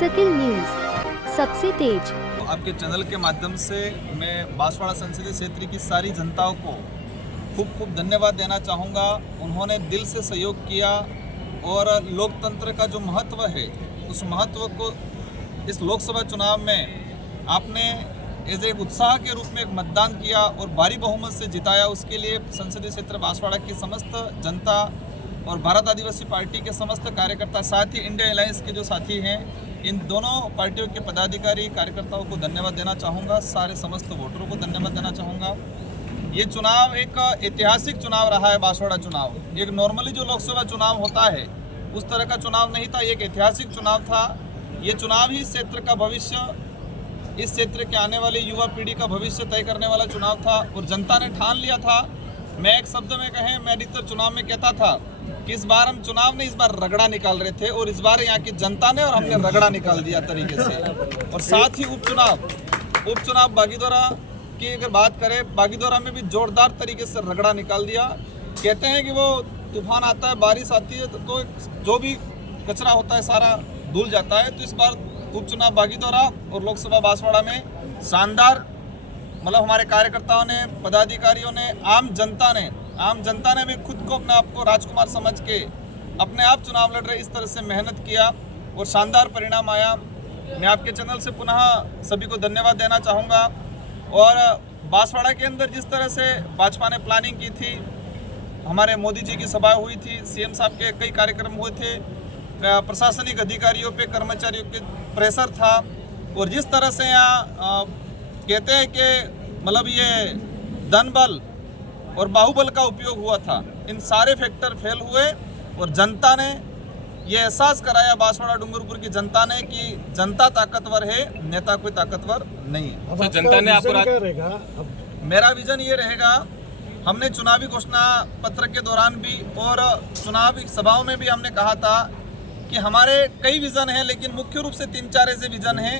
Circle news, सबसे तेज। आपके channel के माध्यम से मैं बांसवाड़ा संसदीय क्षेत्र की सारी जनताओं को खूब खूब धन्यवाद देना चाहूँगा। उन्होंने दिल से सहयोग किया और लोकतंत्र का जो महत्व है उस महत्व को इस लोकसभा चुनाव में आपने एज एक उत्साह के रूप में एक मतदान किया और भारी बहुमत से जिताया। उसके लिए संसदीय क्षेत्र बांसवाड़ा की समस्त जनता और भारत आदिवासी पार्टी के समस्त कार्यकर्ता, साथ ही इंडिया अलायंस के जो साथी हैं, इन दोनों पार्टियों के पदाधिकारी कार्यकर्ताओं को धन्यवाद देना चाहूँगा। सारे समस्त वोटरों को धन्यवाद देना चाहूँगा। ये चुनाव एक ऐतिहासिक चुनाव रहा है। बांसवाड़ा चुनाव एक नॉर्मली जो लोकसभा चुनाव होता है उस तरह का चुनाव नहीं था, एक ऐतिहासिक चुनाव था। ये चुनाव ही क्षेत्र का भविष्य, इस क्षेत्र के आने वाली युवा पीढ़ी का भविष्य तय करने वाला चुनाव था और जनता ने ठान लिया था। मैं एक शब्द में कहें, मैं अधिकतर चुनाव में कहता था कि इस बार हम चुनाव नहीं, इस बार रगड़ा निकाल रहे थे और इस बार यहाँ की जनता ने और हमने रगड़ा निकाल दिया तरीके से। और साथ ही उपचुनाव बागीदोरा की अगर बात करें, बागीदोरा में भी जोरदार तरीके से रगड़ा निकाल दिया। कहते हैं कि वो तूफान आता है, बारिश आती है तो जो भी कचरा होता है सारा धुल जाता है। तो इस बार उपचुनाव बागीदोरा और लोकसभा बांसवाड़ा में शानदार, मतलब हमारे कार्यकर्ताओं ने, पदाधिकारियों ने, आम जनता ने भी खुद को अपने आप को राजकुमार समझ के अपने आप चुनाव लड़ रहे, इस तरह से मेहनत किया और शानदार परिणाम आया। मैं आपके चैनल से पुनः सभी को धन्यवाद देना चाहूँगा। और बांसवाड़ा के अंदर जिस तरह से भाजपा ने प्लानिंग की थी, हमारे मोदी जी की सभा हुई थी, सीएम साहब के कई कार्यक्रम हुए थे, प्रशासनिक अधिकारियों पे, कर्मचारियों के प्रेशर था और जिस तरह से यहाँ कहते हैं कि मतलब ये धन बल और बाहुबल का उपयोग हुआ था, इन सारे फैक्टर फेल हुए और जनता ने ये एहसास कराया, बांसवाड़ा डूंगरपुर की जनता ने, कि जनता ताकतवर है, नेता कोई ताकतवर नहीं है। तो जनता ने आपको मेरा विजन ये रहेगा, हमने चुनावी घोषणा पत्र के दौरान भी और चुनावी सभाओं में भी हमने कहा था कि हमारे कई विजन हैं, लेकिन मुख्य रूप से 3-4 ऐसे विजन हैं।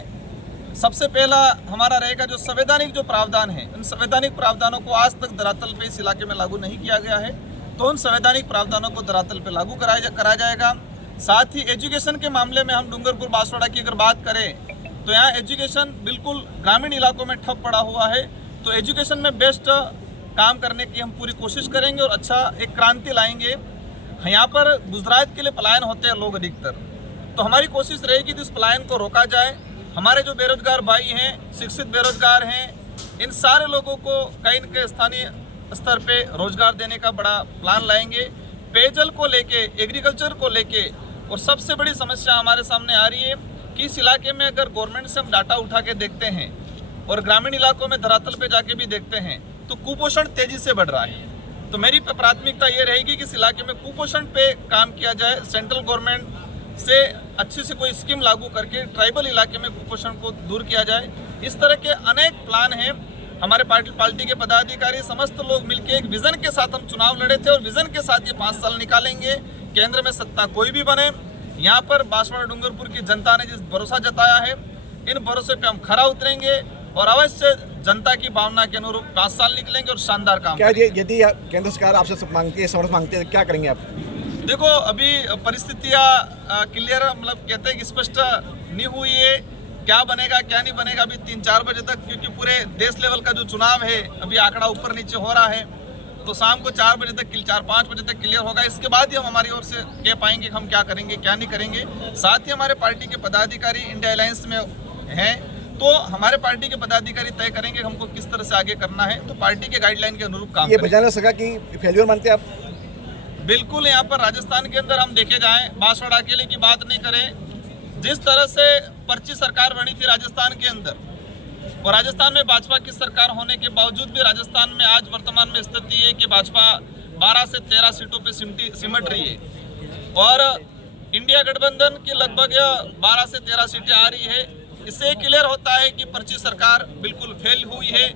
सबसे पहला हमारा रहेगा जो संवैधानिक जो प्रावधान है, उन संवैधानिक प्रावधानों को आज तक धरातल पे इस इलाके में लागू नहीं किया गया है, तो उन संवैधानिक प्रावधानों को धरातल पे लागू कराया जाएगा। साथ ही एजुकेशन के मामले में हम डूंगरपुर बांसवाड़ा की अगर बात करें तो यहाँ एजुकेशन बिल्कुल ग्रामीण इलाकों में ठप पड़ा हुआ है, तो एजुकेशन में बेस्ट काम करने की हम पूरी कोशिश करेंगे और अच्छा एक क्रांति लाएंगे। यहाँ पर गुजरात के लिए पलायन होते हैं लोग अधिकतर, तो हमारी कोशिश रहेगी कि इस पलायन को रोका जाए। हमारे जो बेरोजगार भाई हैं, शिक्षित बेरोजगार हैं, इन सारे लोगों को कहीं के स्थानीय स्तर पे रोजगार देने का बड़ा प्लान लाएंगे। पेयजल को लेके, एग्रीकल्चर को लेके, और सबसे बड़ी समस्या हमारे सामने आ रही है कि इस इलाके में अगर गवर्नमेंट से हम डाटा उठा के देखते हैं और ग्रामीण इलाकों में धरातल पे जाके भी देखते हैं तो कुपोषण तेजी से बढ़ रहा है। तो मेरी प्राथमिकता ये रहेगी कि इस इलाके में कुपोषण पे काम किया जाए, सेंट्रल गवर्नमेंट से अच्छी से कोई स्कीम लागू करके ट्राइबल इलाके में कुपोषण को दूर किया जाए। इस तरह के अनेक प्लान हैं। हमारे पार्टी के पदाधिकारी समस्त लोग मिलकर एक विजन के साथ हम चुनाव लड़े थे और विजन के साथ ये 5 साल निकालेंगे। केंद्र में सत्ता कोई भी बने, यहाँ पर बांसवाड़ा डूंगरपुर की जनता ने जिस भरोसा जताया है, इन भरोसे पे हम खरा उतरेंगे और अवश्य जनता की भावना के अनुरूप 5 साल निकलेंगे और शानदार काम करेंगे। यदि केंद्र सरकार आपसे मांगती है, समर्थन मांगती है, क्या करेंगे आप? देखो, अभी परिस्थितियाँ क्लियर, मतलब कहते हैं कि स्पष्ट नहीं हुई है, क्या बनेगा क्या नहीं बनेगा अभी 3-4 बजे तक, क्योंकि पूरे देश लेवल का जो चुनाव है अभी आंकड़ा ऊपर नीचे हो रहा है, तो शाम को 4 बजे तक, 4-5 बजे तक क्लियर होगा। इसके बाद ही हम हमारी ओर से कह पाएंगे कि हम क्या करेंगे क्या नहीं करेंगे। साथ ही हमारे पार्टी के पदाधिकारी इंडिया अलायंस में हैं, तो हमारे पार्टी के पदाधिकारी तय करेंगे हमको किस तरह से आगे करना है, तो पार्टी के गाइडलाइन के अनुरूप काम ये बजाना सका कि फेल्यूर मानते हैं आप? बिल्कुल। यहाँ पर राजस्थान के अंदर हम देखे जाएं, बांसवाड़ा अकेले की बात नहीं करें, जिस तरह से पर्ची सरकार बनी थी राजस्थान के अंदर, और राजस्थान में भाजपा की सरकार होने के बावजूद भी राजस्थान में आज वर्तमान में स्थिति है कि भाजपा 12 से 13 सीटों पे सिमट रही है और इंडिया गठबंधन की लगभग 12 से 13 सीटें आ रही है। इससे क्लियर होता है कि पर्ची सरकार बिल्कुल फेल हुई है।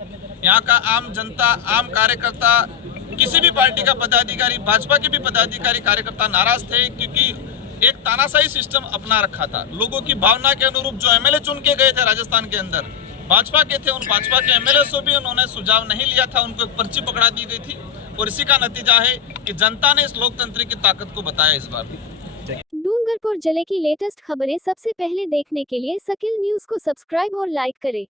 यहाँ का आम जनता, आम कार्यकर्ता, किसी भी पार्टी का पदाधिकारी, भाजपा के भी पदाधिकारी कार्यकर्ता नाराज थे, क्योंकि एक तानाशाही सिस्टम अपना रखा था। लोगों की भावना के अनुरूप जो एमएलए चुन के गए थे राजस्थान के अंदर, भाजपा के थे, उन भाजपा के एमएलए से भी उन्होंने सुझाव नहीं लिया था, उनको एक पर्ची पकड़ा दी गई थी और इसी का नतीजा है कि जनता ने इस लोकतंत्र की ताकत को बताया इस बार। मुजफ्फरपुर जिले की लेटेस्ट खबरें सबसे पहले देखने के लिए सकिल न्यूज को सब्सक्राइब और लाइक करें।